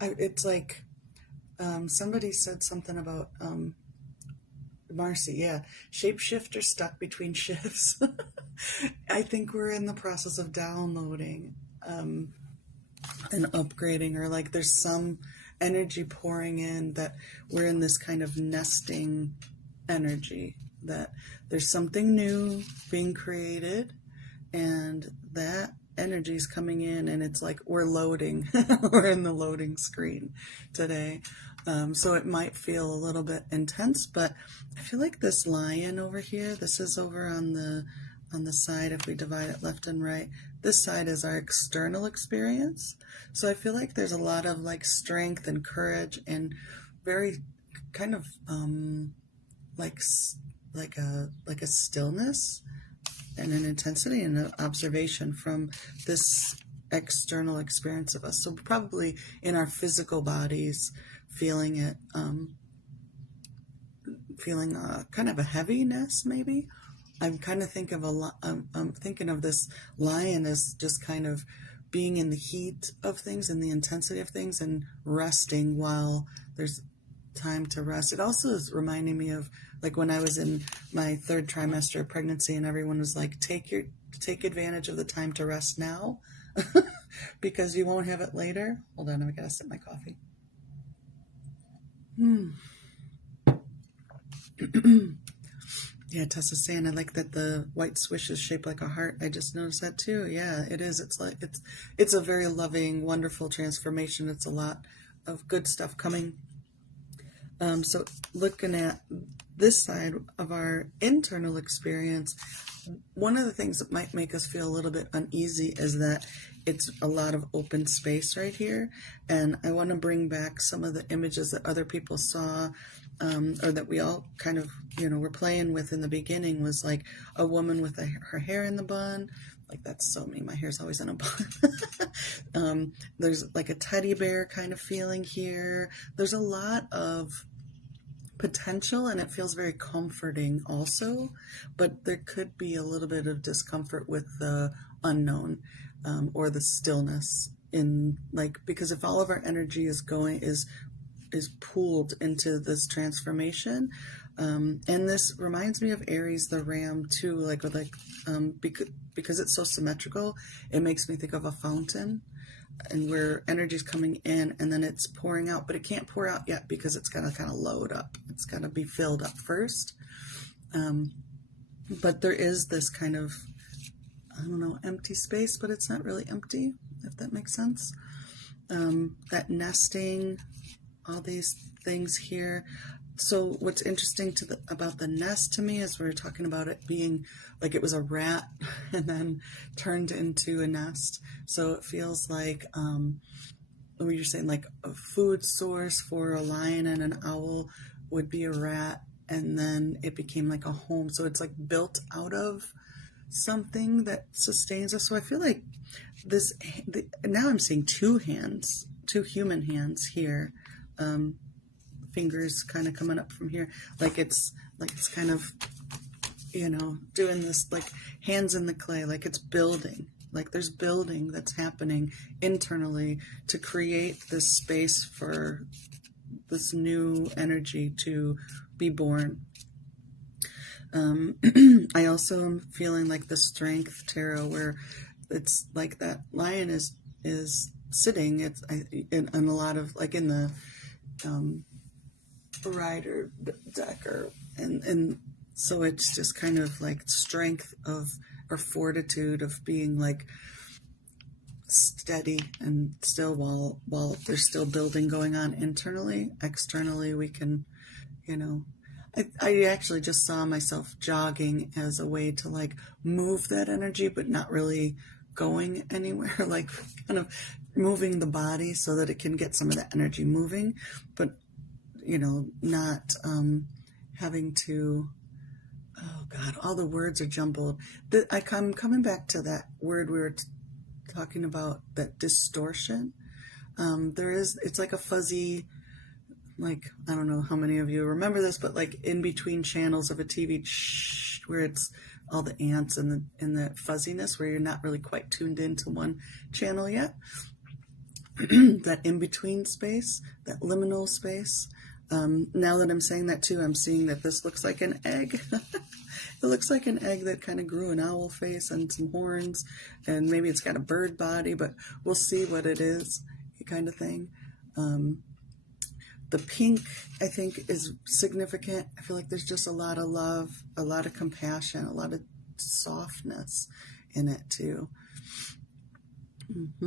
It's like somebody said something about Marcy, yeah, shapeshifter stuck between shifts. I think we're in the process of downloading and upgrading, or like there's some energy pouring in that we're in this kind of nesting energy, that there's something new being created, and that energy is coming in, and it's like we're loading. We're in the loading screen today. So it might feel a little bit intense, but I feel like this lion over here, this is over on the side, if we divide it left and right, this side is our external experience. So I feel like there's a lot of like strength and courage and very kind of like like a stillness and an intensity and an observation from this external experience of us. So probably in our physical bodies, feeling it, feeling kind of a heaviness, maybe. I'm kind of think of I'm thinking of this lion as just kind of being in the heat of things and the intensity of things and resting while there's time to rest. It also is reminding me of like when I was in my third trimester of pregnancy and everyone was like, take advantage of the time to rest now because you won't have it later. Hold on, I gotta sip my coffee. Yeah, Tessa's saying I like that the white swish is shaped like a heart. I just noticed that too. Yeah, it is. It's like it's a very loving, wonderful transformation. It's a lot of good stuff coming. So looking at this side of our internal experience, one of the things that might make us feel a little bit uneasy is that it's a lot of open space right here. And I want to bring back some of the images that other people saw, or that we all kind of, were playing with in the beginning, was like a woman with her hair in the bun. Like, that's so me. My hair's always in a bun. There's like a teddy bear kind of feeling here. There's a lot of potential, and it feels very comforting also, but there could be a little bit of discomfort with the unknown, or the stillness in, like, because if all of our energy is pooled into this transformation, and this reminds me of Aries the ram too, because it's so symmetrical, it makes me think of a fountain, and where energy is coming in and then it's pouring out, but it can't pour out yet because it's got to kind of load up. It's got to be filled up first. But there is this kind of, I don't know, empty space, but it's not really empty, if that makes sense. That nesting, all these things here. So what's interesting about the nest to me is we were talking about it being like it was a rat and then turned into a nest. So it feels like, what you're saying, like a food source for a lion and an owl would be a rat, and then it became like a home. So it's like built out of something that sustains us. So I feel like now I'm seeing two human hands here. Fingers kind of coming up from here, like it's kind of, doing this, like hands in the clay, like it's building, like there's building that's happening internally to create this space for this new energy to be born. I also am feeling like the Strength Tarot, where it's like that lion is sitting. It's in a lot of, like, in the rider deck, and so it's just kind of like strength of, or fortitude of being like steady and still while there's still building going on internally. Externally we can, I actually just saw myself jogging as a way to like move that energy, but not really going anywhere, like kind of moving the body so that it can get some of that energy moving, but not having to, oh God, all the words are jumbled. I'm coming back to that word we were talking about, that distortion. It's like a fuzzy, like, I don't know how many of you remember this, but like in between channels of a TV, where it's all the ants and the fuzziness, where you're not really quite tuned into one channel yet. that in-between space, that liminal space. Now that I'm saying that too, I'm seeing that this looks like an egg. It looks like an egg that kind of grew an owl face and some horns, and maybe it's got a bird body, but we'll see what it is, kind of thing. The pink, I think, is significant. I feel like there's just a lot of love, a lot of compassion, a lot of softness in it too. Let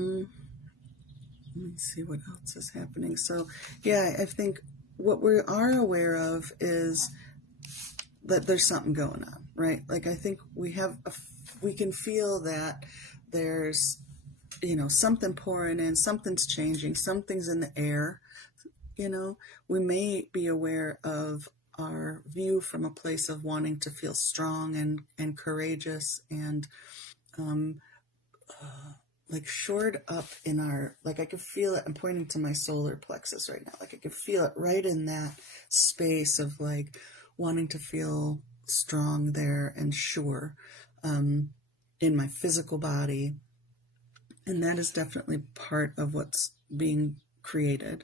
me see what else is happening. So, yeah, I think what we are aware of is that there's something going on, right? Like, I think we can feel that there's, something pouring in, something's changing, something's in the air. We may be aware of our view from a place of wanting to feel strong and courageous and like shored up in our, like I could feel it. I'm pointing to my solar plexus right now. Like I could feel it right in that space of like wanting to feel strong there and sure in my physical body. And that is definitely part of what's being created.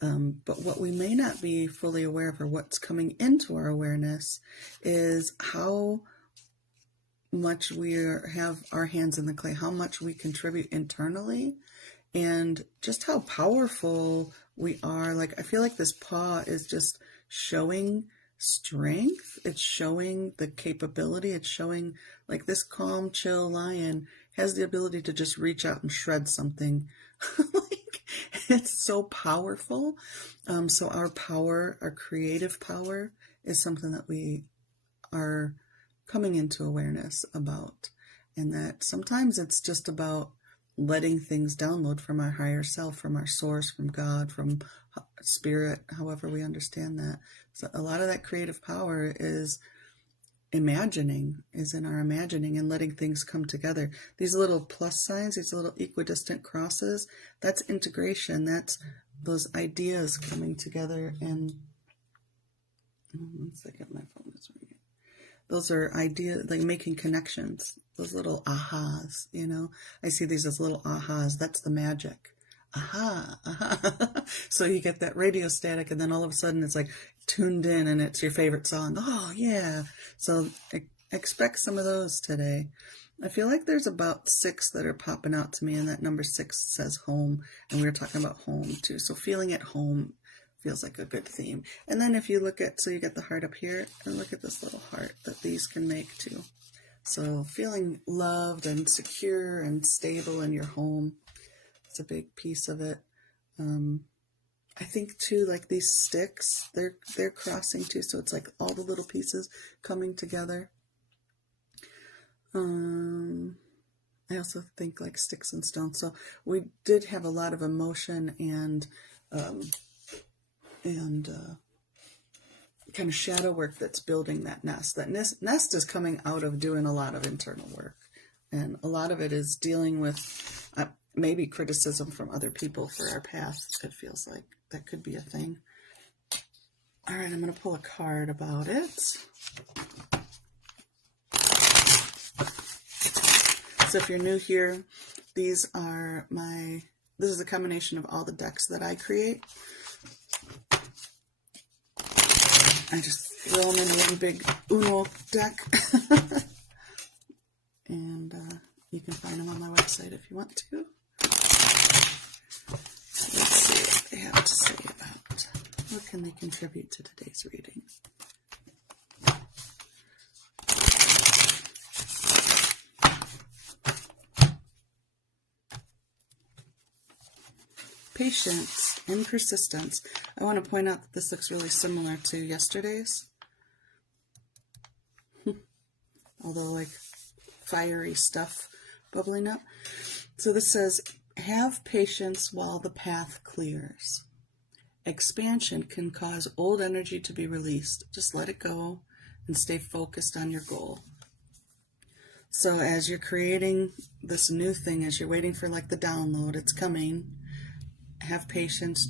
But what we may not be fully aware of, or what's coming into our awareness, is how much we have our hands in the clay, how much we contribute internally, and just how powerful we are. Like, I feel like this paw is just showing strength. It's showing the capability. It's showing like this calm, chill lion has the ability to just reach out and shred something. Like, it's so powerful. So our power, our creative power, is something that we are coming into awareness about. And that sometimes it's just about letting things download from our higher self, from our source, from God, from spirit, however we understand that. So a lot of that creative power is in our imagining and letting things come together. These little plus signs, these little equidistant crosses, that's integration. That's those ideas coming together. And one second, my phone is ringing. Those are ideas, like making connections, those little ahas, I see these as little ahas. That's the magic. Aha, aha. So you get that radio static, and then all of a sudden it's like tuned in and it's your favorite song. Oh, yeah. So expect some of those today. I feel like there's about 6 that are popping out to me, and that number 6 says home, and we were talking about home too. So feeling at home feels like a good theme. And then if you look at, so you get the heart up here, and look at this little heart that these can make too. So feeling loved and secure and stable in your home, it's a big piece of it. I think too, like these sticks, they're crossing too, so it's like all the little pieces coming together. I also think like sticks and stones. So we did have a lot of emotion and kind of shadow work that's building that nest. That nest is coming out of doing a lot of internal work, and a lot of it is dealing with maybe criticism from other people for our past. It feels like that could be a thing. All right, I'm going to pull a card about it. So if you're new here, this is a combination of all the decks that I create. I just throw them in one big Uno deck. And you can find them on my website if you want to. Let's see what they have to say about what can they contribute to today's reading. Patience and persistence. I want to point out that this looks really similar to yesterday's. Although like fiery stuff bubbling up. So this says, have patience while the path clears. Expansion can cause old energy to be released. Just let it go and stay focused on your goal. So as you're creating this new thing, as you're waiting for like the download, it's coming. Have patience.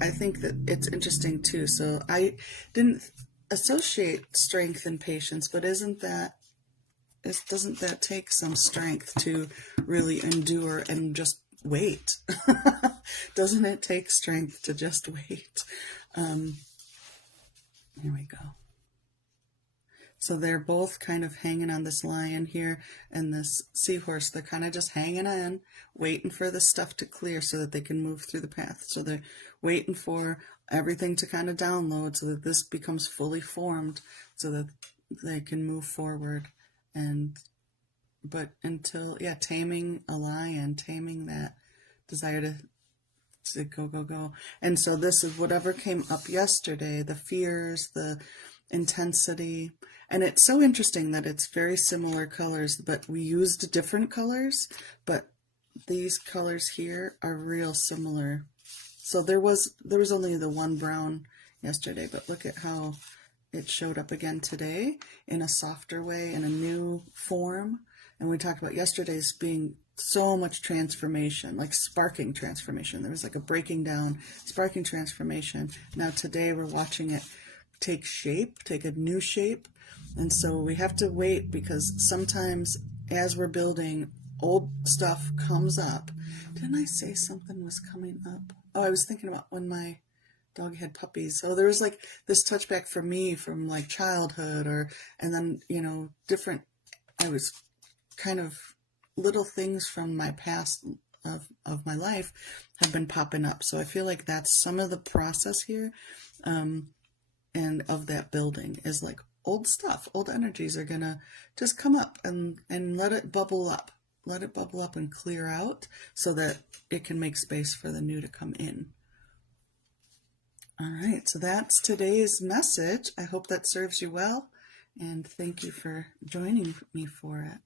I think that it's interesting too. So I didn't associate strength and patience, but doesn't that take some strength to really endure and just wait? Doesn't it take strength to just wait? Um, Here we go. So they're both kind of hanging on this lion here and this seahorse. They're kind of just hanging on, waiting for the stuff to clear so that they can move through the path. So they're waiting for everything to kind of download so that this becomes fully formed so that they can move forward. And but until, yeah, taming a lion, taming that desire to go, go, go. And so this is whatever came up yesterday, the fears, the intensity. And it's so interesting that it's very similar colors, but we used different colors, but these colors here are real similar. So there was only the one brown yesterday, but look at how it showed up again today in a softer way, in a new form. And we talked about yesterday's being so much transformation, like sparking transformation. There was like a breaking down, sparking transformation. Now today we're watching it take shape, take a new shape. And so we have to wait because sometimes as we're building, old stuff comes up. Didn't I say something was coming up? Oh, I was thinking about when my dog had puppies. So there was like this touchback for me from like childhood and then, different, I was kind of little things from my past of my life have been popping up. So I feel like that's some of the process here. And of that building is like old stuff, old energies are gonna just come up and let it bubble up. Let it bubble up and clear out so that it can make space for the new to come in. All right, so that's today's message. I hope that serves you well, and thank you for joining me for it.